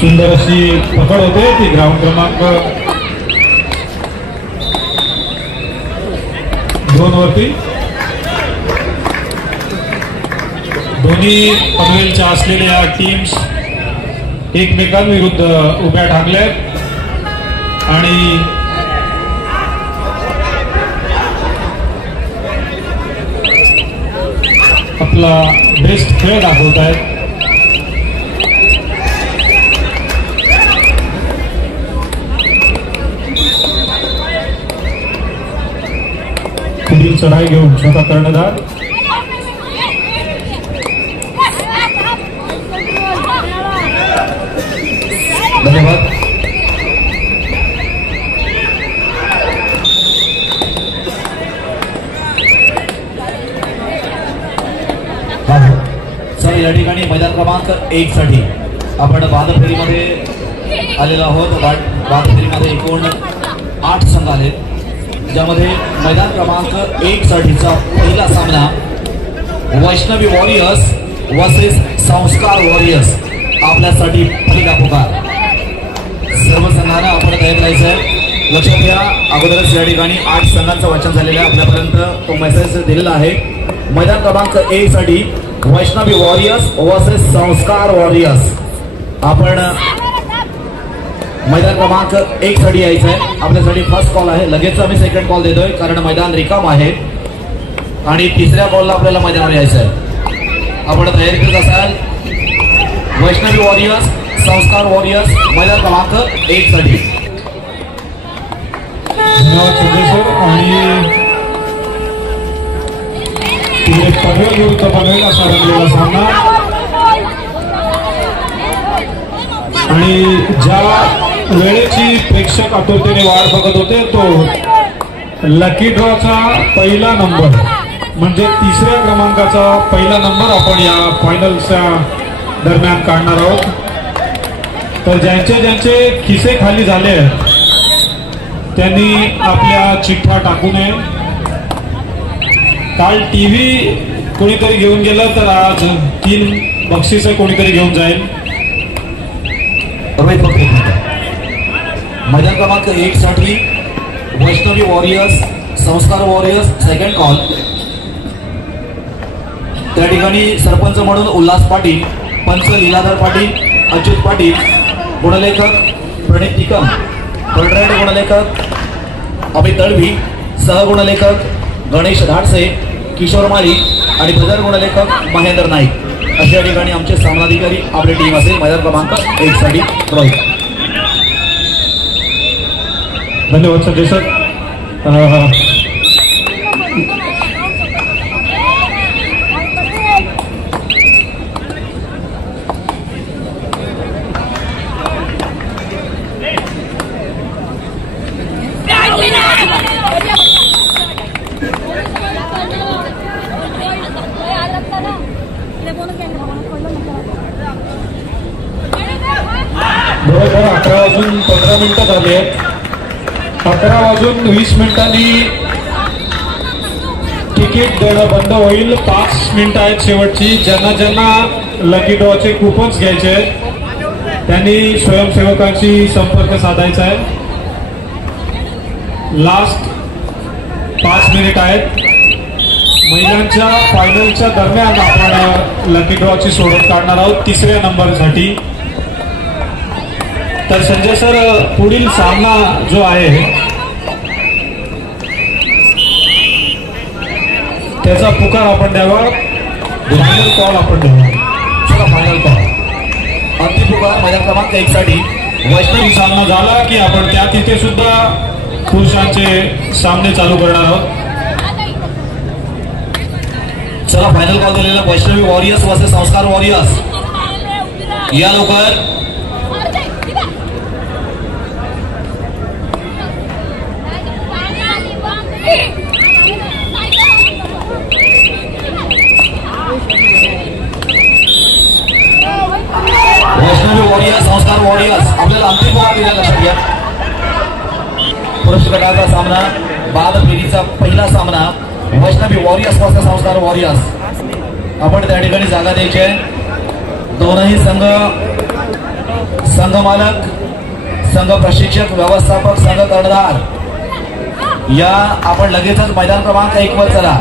सुंदर अशी पकड होते ती ग्राउंड क्रमांक 2 वरती दोन्ही पनवेलच्या असलेल्या टीम्स एकमेकांविरुद्ध उभ्या ठाकल्यात आणि आपला बेस्ट खेळ दाखवत आहेत. पुढील चढाई घेऊन स्वतः कर्णधार धन्यवाद. सर या ठिकाणी मैदान क्रमांक 1 साठी आपण बाद फेरीमध्ये आलेलो आहोत. बाद फेरीमध्ये एकूण 8 संघ आले, ज्यामध्ये मैदान क्रमांक 1 साठीचा पहिला सामना वैष्णवी वॉरियर्स वर्सेस संस्कार वॉरियर्स. आपल्यासाठी पहिला पुकार. सर्व संघांना आपण तयार करायचं आहे. लक्षात घ्या, अगोदरच या ठिकाणी 8 संघांचं वाचन झालेलं आहे. आपल्यापर्यंत तो मेसेज दिलेला आहे. मैदान क्रमांक 1 साठी वैष्णवी वॉरियर्स वर्सेस संस्कार वॉरियर्स. आपण मैदान क्रमांक 1 साठी यायचं आहे. आपल्यासाठी फर्स्ट कॉल आहे. लगेच आम्ही सेकंड कॉल देतोय कारण मैदान रिकाम आहे आणि तिसऱ्या कॉलला आपल्याला मैदानावर यायचं आहे. आपण तयारी करत असाल. वैष्णवी वॉरियर्स संस्कार वॉरियर्स मैदान क्रमांक 1 साठी. धन्यवाद संजय. आणि पनवेल विरुद्ध पनवेल असा रंगलेला सामना आणि ज्या वेळेची प्रेक्षक आतुरतेने वाट बघत होते तो लकी ड्रॉचा पहिला नंबर म्हणजे 3ऱ्या क्रमांकाचा पहिला नंबर आपण या फायनलच्या दरम्यान काढणार आहोत. तर ज्यांचे खिसे खाली झाले त्यांनी आपल्या चिठ्ठ्या टाकू नये. काल टीव्ही कोणीतरी घेऊन गेलं तर आज 3 बक्षीस कोणीतरी घेऊन जाईल. मैदान क्रमांक 1 साठी वैष्णवी वॉरियर्स संस्कार वॉरियर्स सेकंड कॉल. त्या ठिकाणी सरपंच म्हणून उल्हास पाटील, पंच लीलाधर पाटील, अच्युत पाटील, गुणलेखक प्रणित निकम, फलटरेड गुणलेखक अमित दळवी, सहगुणलेखक गणेश धाडसे, किशोर माळी आणि बदर गुणलेखक महेंद्र नाईक. अशा ठिकाणी आमचे सामनाधिकारी आपली टीम असेल. मैदान क्रमांक 1 साठी रोहित. धन्यवाद संजय सर. बरोबर 11:15 झाले. 11:20 तिकीट देणं बंद होईल. 5 मिनिटं आहेत शेवटची. ज्यांना लकी ड्रॉचे कुपन्स घ्यायचे आहेत त्यांनी स्वयंसेवकांशी संपर्क साधायचा आहे. लास्ट 5 मिनिट आहेत. महिलांच्या फायनलच्या दरम्यान आपण लकी ड्रॉची सोडत काढणार आहोत 3ऱ्या नंबरसाठी. तर संजय सर, पुढील सामना जो आहे त्याचा पुकार आपण द्यावा. फायनल कॉल आपण द्यावा. चला फायनल कॉल. अंतिम पुकार मैदान क्रमांक 1 साठी वैष्णवी सामना झाला की आपण त्या तिथे सुद्धा पुरुषांचे सामने चालू करणार आहोत. चला फायनल कॉल दिलेला वैष्णवी वॉरियर्स वर्सेस संस्कार वॉरियर्स. या लवकर. वैष्णवी वॉरियर्स संस्कार वॉरियर्स. आपल्याला अंतिम पुकार दिला. लक्षात घ्या. पुरुष गटाचा सामना बाद फेरीचा पहिला सामना वैष्णवी वॉरियर्स वर्सेस संस्कार वॉरियर्स आपण त्या ठिकाणी जागा द्यायची आहे. दोनही संघ मालक, संघ प्रशिक्षक, व्यवस्थापक, संघ कर्णधार या आपण लगेचच मैदान क्रमांक 1 वर चला.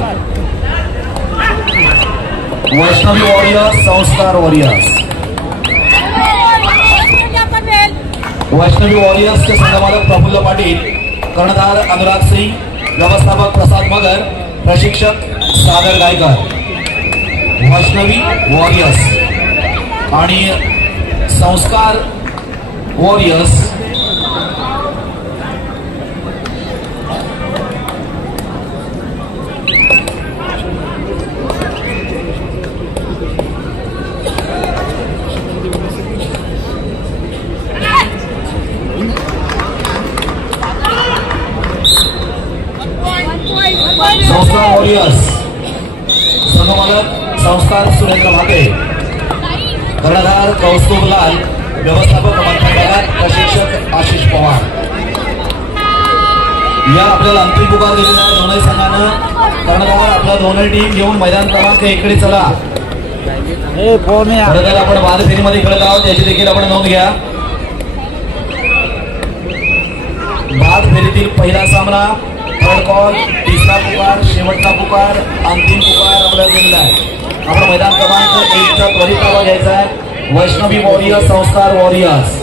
वैष्णवी वॉरियर्स, संस्कार वॉरियर्स. वैष्णवी वॉरियर्स के संघमालक प्रफुल्ल पाटील, कर्णधार अनुराग सिंग, व्यवस्थापक प्रसाद मगर, प्रशिक्षक सागर गायकर. वैष्णवी वॉरियर्स आणि संस्कार वॉरियर्स. संस्कार वॉरियर्स संघमालक संस्कार सुरेंद्र भाटे, कर्णधार कौस्तुभ लाल, व्यवस्थापक मंथन, प्रशिक्षक आशिष पवार. या आपल्याला अंतिम पुकार दिलेला आहे दोन्ही संघानं. कर्णधार आपला दोन्ही टीम घेऊन मैदान क्रमांक 1 कडे चला. कर्णधार आपण बाद फेरीमध्ये खेळत आहोत याची देखील आपण नोंद घ्या. बाद फेरीतील पहिला सामना, थर्ड कॉल, तिसरा पुकार, शेवटचा पुकार, अंतिम पुकार आपल्याला दिलेला आहे. आपण मैदान क्रमांक 1 चा त्वरित ताबा घ्यायचा आहे. वैष्णवी वॉरियर्स, संस्कार वॉरियर्स.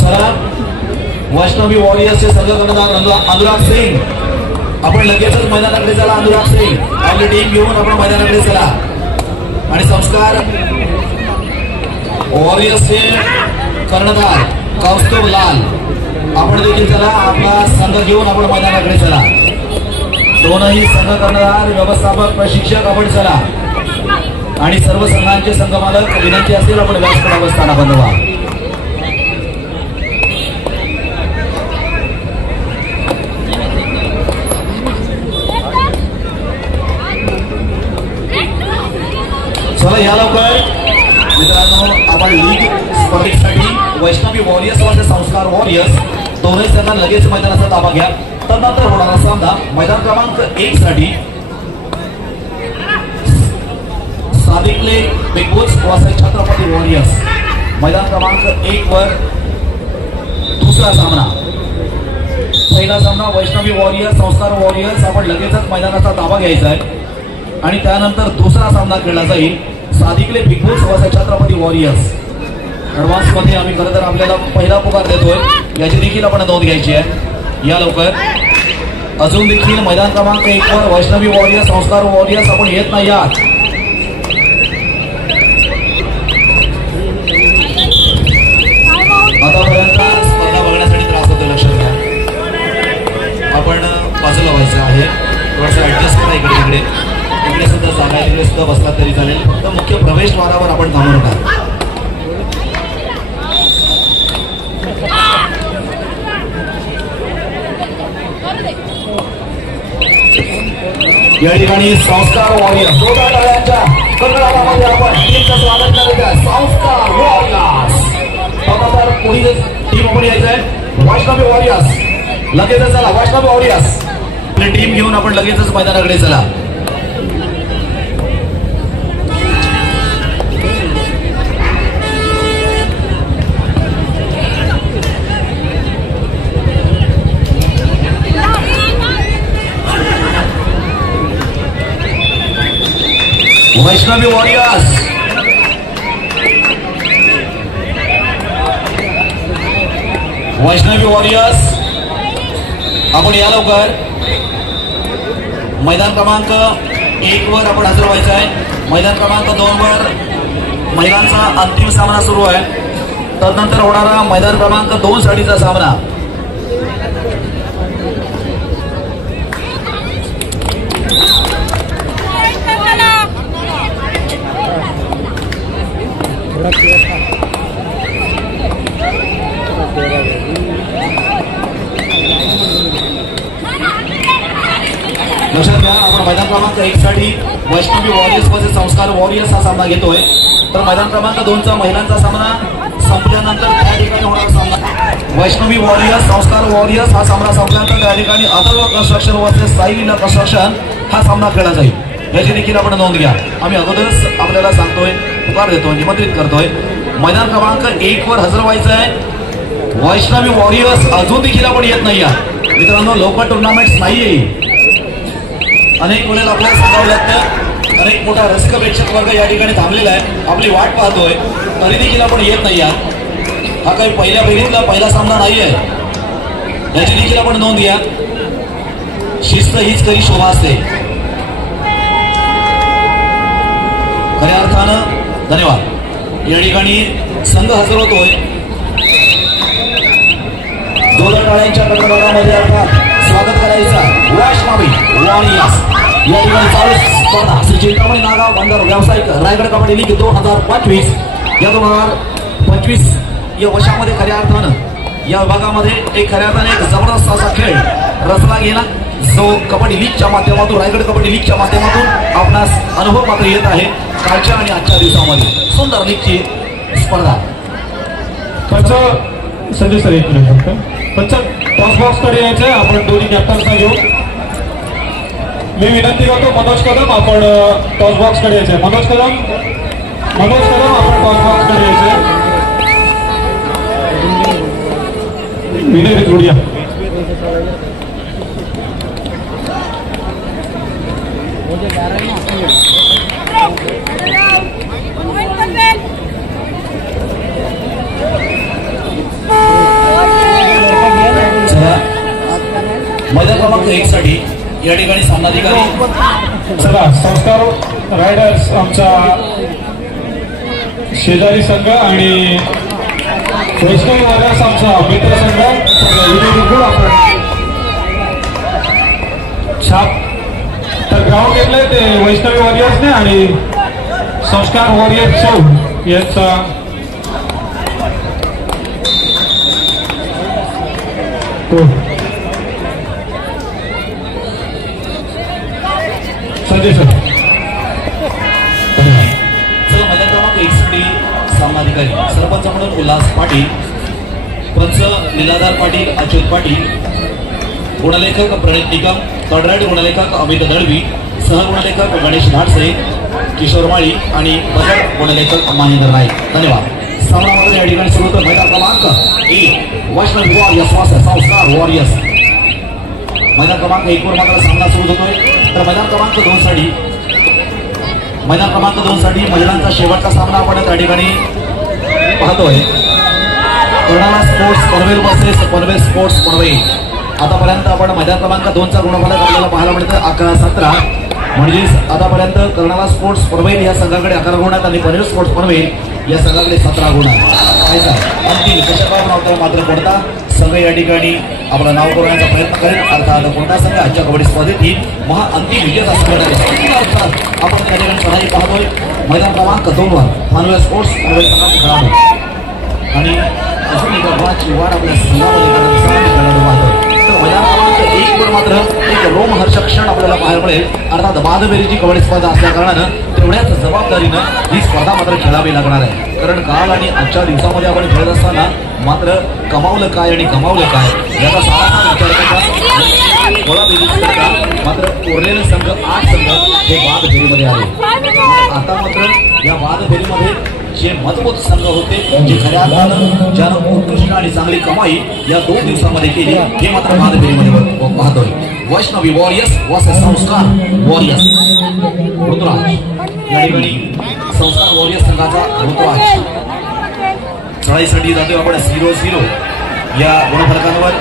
चला, वैष्णवी वॉरियर्सचे संघ कर्णधार अनुराग सिंग, आपण लगेचच मैदानाकडे चला. अनुराग सिंग आपली टीम घेऊन आपण मैदानाकडे चला. आणि संस्कार वॉरियर्सचे कर्णधार कौस्तुभ लाल, आपण देखील चला. आपला संघ घेऊन आपण मैदानाकडे चला. दोनही संघ कर्णधार, व्यवस्थापक, प्रशिक्षक आपण चला. आणि सर्व संघांचे संघमालक विनंती असेल आपण व्यासपीठावर स्थानाबद्ध व्हा. चला या लवकर मित्रांनो, आपण लीग स्पर्धेसाठी वैष्णवी वॉरियर्स वर्सेस संस्कार वॉरियर्स दोन्ही संघांना लगेच मैदानाचा ताबा घ्या. तदनंतर होणारा सामना मैदान क्रमांक 1 साठी Sadikle big boss versus Chhatrapati warriors. मैदान क्रमांक 1 वर दुसरा सामना. पहिला सामना वैष्णवी वॉरियर्स, संस्कार वॉरियर्स, आपण लगेचच मैदानाचा ताबा घ्यायचा आहे. आणि त्यानंतर दुसरा सामना खेळला जाईल Sadikle big boss versus Chhatrapati warriors. Advance मध्ये आम्ही खरं तर आपल्याला पहिला पुकार देतोय याची देखील आपण नोंद घ्यायची आहे. या लवकर. अजून देखील मैदान क्रमांक 1 वर वैष्णवी वॉरियर्स, संस्कार वॉरियर्स आपण येत नाही आहात. आतापर्यंत स्पर्धा बघण्यासाठी त्रास होतो, लक्षात घ्या. आपण बाजूला व्हायचं आहे, थोडंसं ऍडजस्ट करा. इकडे तिकडे इकडे सुद्धा जागा, तिकडे सुद्धा बसला तरी चालेल. फक्त मुख्य प्रवेशद्वारावर आपण थांबू नका. या ठिकाणी संस्कार वॉरियर्स जोरदार टाळ्यांच्या कडकडाटामध्ये आपण टीमचं स्वागत करूया. संस्कार वॉरियर्स. तर पुढील टीम आपण यायचं आहे वैष्णवी वॉरियर्स. लगेचच चला वैष्णवी वॉरियर्स. आपली टीम घेऊन आपण लगेचच मैदानाकडे चला. वैष्णवी वॉरियर्स. वैष्णवी वॉरियर्स आपण या लवकर. मैदान क्रमांक 1 वर आपण हजर व्हायचं आहे. मैदान क्रमांक 2 वर महिलांचा अंतिम सामना सुरू आहे. तदनंतर होणारा मैदान क्रमांक 2 साठीचा सामना. लक्षात घ्या, आपण मैदान क्रमांक 1 साठी वैष्णवी वॉरियर्स वर्सेस संस्कार वॉरियर्स हा सामना घेतोय. तर मैदान क्रमांक 2 चा महिलांचा सामना संपल्यानंतर त्या ठिकाणी होणारा सामना वैष्णवी वॉरियर्स संस्कार वॉरियर्स हा सामना संपल्यानंतर त्या ठिकाणी Atharva construction versus Sai construction हा सामना खेळला जाईल, याची देखील आपण नोंद घ्या. आम्ही अगोदरच आपल्याला सांगतोय, पुकार देतोय, निमंत्रित करतोय. मैदान क्रमांक 1 वर हजर व्हायचं आहे. वैष्णवी वॉरियर्स अजून देखील आपण येत नाही मित्रांनो. लोकल टुर्नामेंट्स नाहीये, अनेक वेळेला आपल्याला सांगावं लागतं. अनेक मोठा रसिक प्रेक्षक वर्ग या ठिकाणी थांबलेला आहे, आपली वाट पाहतोय, तरी देखील आपण येत नाही. हा काही पहिल्या फेरीतला पहिला सामना नाहीये, याची देखील आपण नोंद घ्या. शिस्त हीच खरी शोभा असते. खऱ्या अर्थानं धन्यवाद. या ठिकाणी संघ हजर होतोय. जोरदार टाळ्यांच्या कडकडाटामध्ये अर्थात स्वागत करायचा वैष्णवी वॉरियर्स. या ठिकाणी चालू स्पर्धा श्री चिंतामणी नागाव बंदर व्यावसायिक रायगड कबड्डी लीग 2025 या 2025 या वर्षामध्ये खऱ्या अर्थानं या विभागामध्ये एक खऱ्या अर्थाने एक जबरदस्त असा खेळ रचला गेला, जो कबड्डी लीगच्या माध्यमातून रायगड कबड्डी लीगच्या माध्यमातून आपणास अनुभव मात्र येत आहे. कालच्या आणि आजच्या दिवसामध्ये सुंदर लीगची स्पर्धा. संजय सर एक मिनिट फक्त टॉस बॉक्स कडे यायचंय. आपण दोन्ही कॅप्टन्सना घेऊ. मी विनंती करतो मनोज कदम आपण टॉस बॉक्स कडे यायचंय. मनोज कदम आपण टॉस बॉक्स कडे यायचंय. विनय जोडिया मैदान क्रमांक 1 साठी या ठिकाणी सामनाधिकारी चला संस्कार रायडर्स आमचा शेजारी संघ आणि वैष्णवी वॉरियर्स आमचा मित्र संघ. आपण छाप तर ग्राउंड घेतलंय ते वैष्णवी वॉरियर्सने आणि संस्कार वॉरियर्स चौक यांचा संजय सर. मैदान क्रमांक 1 साठी सामनाधिकारी सरपंच म्हणून उल्हास पाटील, पंच लीलाधार पाटील, अच्युत पाटील, गुणलेखक प्रणित निकम, कडराड गुणलेखक अमित दळवी, सहगुणलेखक गणेश धाडसे, किशोर माळी आणि बदल गुणलेखक महेंद्र नाईक. धन्यवाद. सामनामध्ये या ठिकाणी सुरू होतं मैदान क्रमांक 1 वैष्णवी वॉरियर्स संस्कार वॉरियर्स. मैदान क्रमांक 1 वर मात्र सामना सुरू होतोय. तर मैदान क्रमांक 2 साठी महिलांचा शेवटचा सामना आपण त्या ठिकाणी पाहतोय. Karnala sports Panvel versus Panvel sports Panvel. आतापर्यंत आपण मैदान क्रमांक 2 चा गुणफलक आपल्याला पाहायला मिळतं 11-17. म्हणजेच आतापर्यंत कर्नाला स्पोर्ट्स पनवेल या संघाकडे 11 गुण आहेत आणि पनवेल स्पोर्ट्स पनवेल या संघाकडे 17 गुण आहेत. अंतिम कशाप्रकारे नाव मात्र कोणता संघ या ठिकाणी आपलं नाव करण्याचा प्रयत्न करेल. अर्थात कोणता संघ आजच्या कबड्डी स्पर्धेत ही अंतिम विजेता संघ अर्थात आपण त्या ठिकाणी प्रणाली पाहतोय. मैदान क्रमांक 2 वर पनवेल स्पोर्ट्स पनवेल संघाचे खेळाडू आणि अजून एका गुणाची वाढ आपल्या संघामध्ये खेळाडू पाहतोय. तर मैदान क्रमांक 1 वर मात्र एक रोमहर्षक क्षण आपल्याला पाहायला मिळेल. अर्थात बादबेरीची कबड्डी स्पर्धा असल्या कारणानं तेवढ्याच जबाबदारीनं ही स्पर्धा मात्र खेळावी लागणार आहे. कारण काल आणि आजच्या दिवसामध्ये आपण खेळत असताना मात्र कमावलं काय आणि गमावलं काय याचा सारा विचार करता मात्र उरलेले संघ 8 संघ हे बाद फेरीमध्ये आले. आता मात्र या बाद फेरीमध्ये जे मजबूत संघ होते, जे खऱ्या अर्थानं ज्यानं उत्कृष्ट आणि चांगली कमाई या 2 दिवसामध्ये केली, हे मात्र बाद फेरीमध्ये पाहतोय. वैष्णवी वॉरियर्स वर्सेस संस्कार वॉरियर्स. ऋतुराज या ठिकाणी संस्कार वॉरियर्स संघाचा ऋतुराज चढाईसाठी जातोय आपण 0-0 या गुणफलकांवर.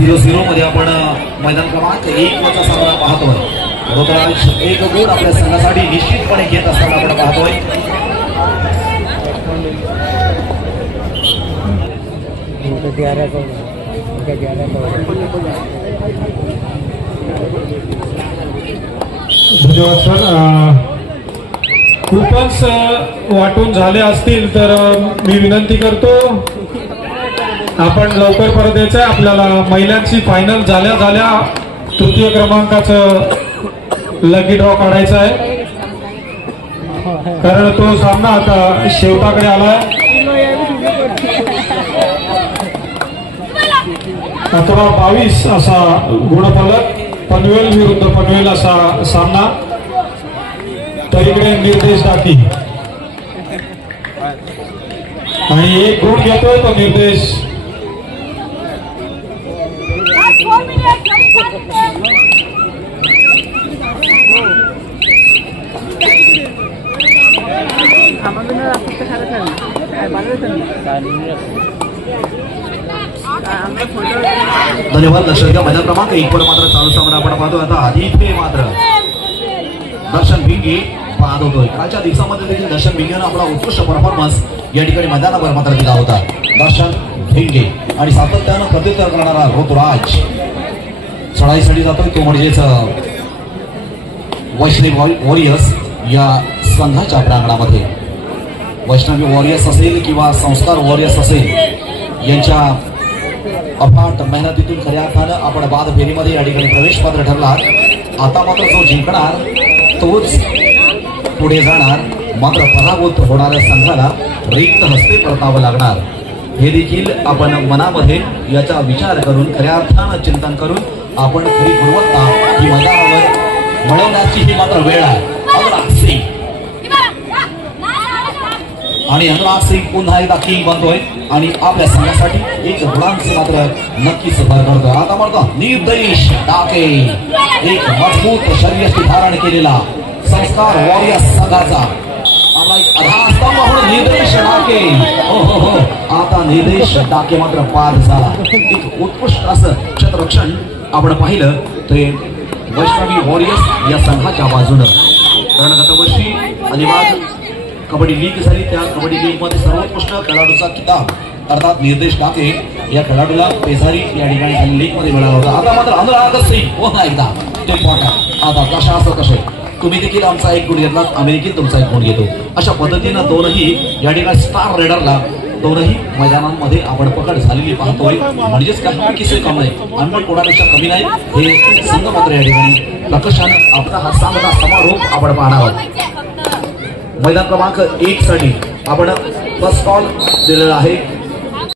मध्ये आपण मैदान क्रमांक 1 वरचा सामना पाहतोय. ऋतुराज 1 गुण आपल्या संघासाठी निश्चितपणे घेत असताना आपण पाहतोय. धन्यवाद सर. कूपन्स वाटून झाले असतील तर मी विनंती करतो आपण लवकर परत यायचं आहे. आपल्याला महिलांची फायनल झाल्या तृतीय क्रमांकाचं लकी ड्रॉ काढायचा आहे, कारण तो सामना आता शेवटाकडे आलाय. 11-22 असा गुणफलक, पनवेल विरुद्ध पनवेल असा सामना. तर इकडे निर्देश डाकी आणि एक गुण घेतोय तो निर्देश. धन्यवाद. दर्शक मैदान क्रमांक 1 वर मात्र चालू सामना आपण पाहतो. आता आधी इथे मात्र दर्शन भिंगे बाद होतोय. कालच्या दिवसामध्ये देखील दर्शन भिंगेनं आपला उत्कृष्ट परफॉर्मन्स या ठिकाणी मैदानावर मात्र दिला होता. दर्शन भिंगे आणि सातत्यानं प्रत्युत्तर करणारा ऋतुराज चढाईसाठी जातोय, तो म्हणजेच वैष्णवी वॉरियर्स या संघाच्या प्रांगणामध्ये. वैष्णवी वॉरियर्स असेल किंवा संस्कार वॉरियर्स असेल, यांच्या अफाट मेहनतीतून खऱ्या अर्थानं आपण बाद फेरीमध्ये या ठिकाणी प्रवेश पात्र ठरला. आता मात्र जो जिंकणार तोच पुढे जाणार, मात्र पराभूत होणाऱ्या संघाला रिक्त हस्ते परतावं लागणार. हे देखील आपण मनामध्ये याचा विचार करून खऱ्या अर्थानं चिंतन करून आपण खरी गुणवत्ता ही मैदानावर मिळवण्याची ही मात्र वेळ आहे. अनुराग सिंग आणि अनुराग सिंग पुन्हा एकदा किंग बनतोय आणि आपल्या संघासाठी एक गुणांचे मात्र नक्कीच भर करतोय. आता मात्र निर्देश डाके, एक मजबूत शर्यती धारण केलेला संस्कार वॉरियर्स संघाचा आपला एक आधारस्तंभ म्हणून निर्देश डाके. हो, आता निर्देश डाके मात्र पार झाला. एक उत्कृष्ट असं क्षेत्ररक्षण आपण पाहिलं ते वैष्णवी वॉरियर्स या संघाच्या बाजूनं. कारण गतवर्षी अलिबाग कबड्डी लीग झाली, त्या कबड्डी लीग मध्ये सर्वोत्कृष्ट खेळाडूचा किताब अर्थात निर्देश डाके या खेळाडूला पेजारी या ठिकाणी लीग मध्ये मिळाला होता. आता मात्र अनुराग सिंग पुन्हा एकदा ते आता कशा असं कसे तुम्ही देखील आमचा एक गुण घेतला, आम्ही देखील तुमचा एक गुण घेतो. अशा पद्धतीनं दोनही या ठिकाणी स्टार रेडरला दोनही मैदानांमध्ये आपण पकड झालेली पाहतोय. म्हणजेच काही किसे कम नाही, अन्य कोणापेक्षा कमी नाही. हे संघ मात्र या ठिकाणी प्रकर्षाने आपला हा सामना समारोप आपण पाहणार आहोत. मैदान क्रमांक 1 साठी आपण फर्स्ट कॉल दिलेला आहे.